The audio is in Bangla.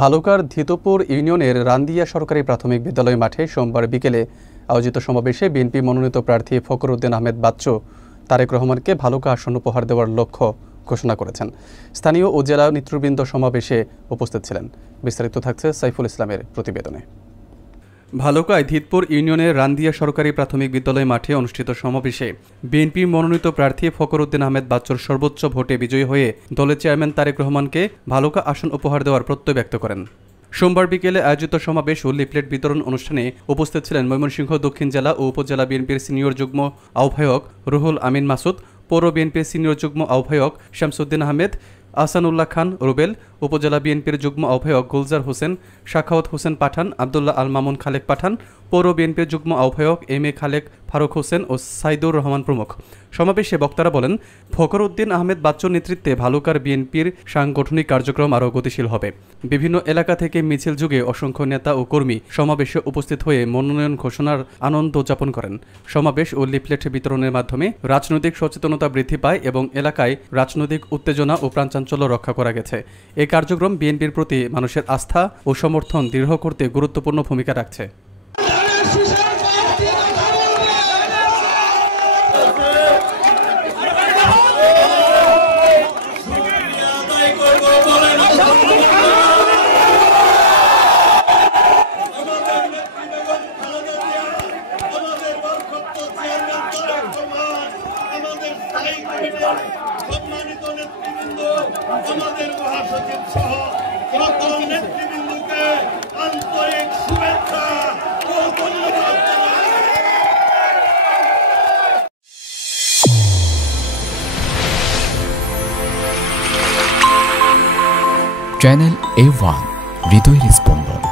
ভালুকার ধিতপুর ইউনিয়নের রান্দিয়া সরকারি প্রাথমিক বিদ্যালয় মাঠে সোমবার বিকেলে আয়োজিত সমাবেশে বিএনপি মনোনীত প্রার্থী ফখরুদ্দিন আহমেদ বাচ্চু তারেক রহমানকে ভালুকা আসন উপহার দেওয়ার লক্ষ্য ঘোষণা করেছেন। স্থানীয় ও জেলা নেতৃবৃন্দ সমাবেশে উপস্থিত ছিলেন। বিস্তারিত থাকছে সাইফুল ইসলামের প্রতিবেদনে। ভালুকায় ধিতপুর ইউনিয়নের রান্দিয়া সরকারি প্রাথমিক বিদ্যালয় মাঠে অনুষ্ঠিত সমাবেশে বিএনপি মনোনীত প্রার্থী ফখরুদ্দিন আহমেদ বাচ্চুর সর্বোচ্চ ভোটে বিজয়ী হয়ে দলের চেয়ারম্যান তারেক রহমানকে ভালুকা আসন উপহার দেওয়ার প্রত্যয় ব্যক্ত করেন। সোমবার বিকেলে আয়োজিত সমাবেশ ও লিফলেট বিতরণ অনুষ্ঠানে উপস্থিত ছিলেন ময়মনসিংহ দক্ষিণ জেলা ও উপজেলা বিএনপির সিনিয়র যুগ্ম আহ্বায়ক রুহুল আমিন মাসুদ, পৌর বিএনপির সিনিয়র যুগ্ম আহ্বায়ক শামসুদ্দিন আহমেদ, আহসানুল্লাহ খান রুবেল, উপজেলা বিএনপির যুগ্ম আহ্বায়ক গুলজার হোসেন, সাখাওয়াত হোসেন পাঠান, আব্দুল্লাহ আল মামুন খালেক পাঠান, পৌর বিএনপির যুগ্ম আহ্বায়ক এম এ খালেক ফারুক হোসেন ও সাইদুর রহমান প্রমুখ। সমাবেশে বক্তারা বলেন, ফখরুদ্দিন আহমেদ বাচ্চুর নেতৃত্বে ভালুকার বিএনপির সাংগঠনিক কার্যক্রম আরও গতিশীল হবে। বিভিন্ন এলাকা থেকে মিছিল যুগে অসংখ্য নেতা ও কর্মী সমাবেশে উপস্থিত হয়ে মনোনয়ন ঘোষণার আনন্দ উদযাপন করেন। সমাবেশ ও লিফলেট বিতরণের মাধ্যমে রাজনৈতিক সচেতনতা বৃদ্ধি পায় এবং এলাকায় রাজনৈতিক উত্তেজনা ও প্রাণচাঞ্চল্য রক্ষা করা গেছে। এই কার্যক্রম বিএনপির প্রতি মানুষের আস্থা ও সমর্থন দৃঢ় করতে গুরুত্বপূর্ণ ভূমিকা রাখছে। সম্মানিত নেতৃবৃন্দ, আমাদের মহাসচিব সহ সকল নেতৃবৃন্দকে আন্তরিক শুভেচ্ছা ও ধন্যবাদ জানাই। চ্যানেল A1 হৃদয়ের স্পন্দন।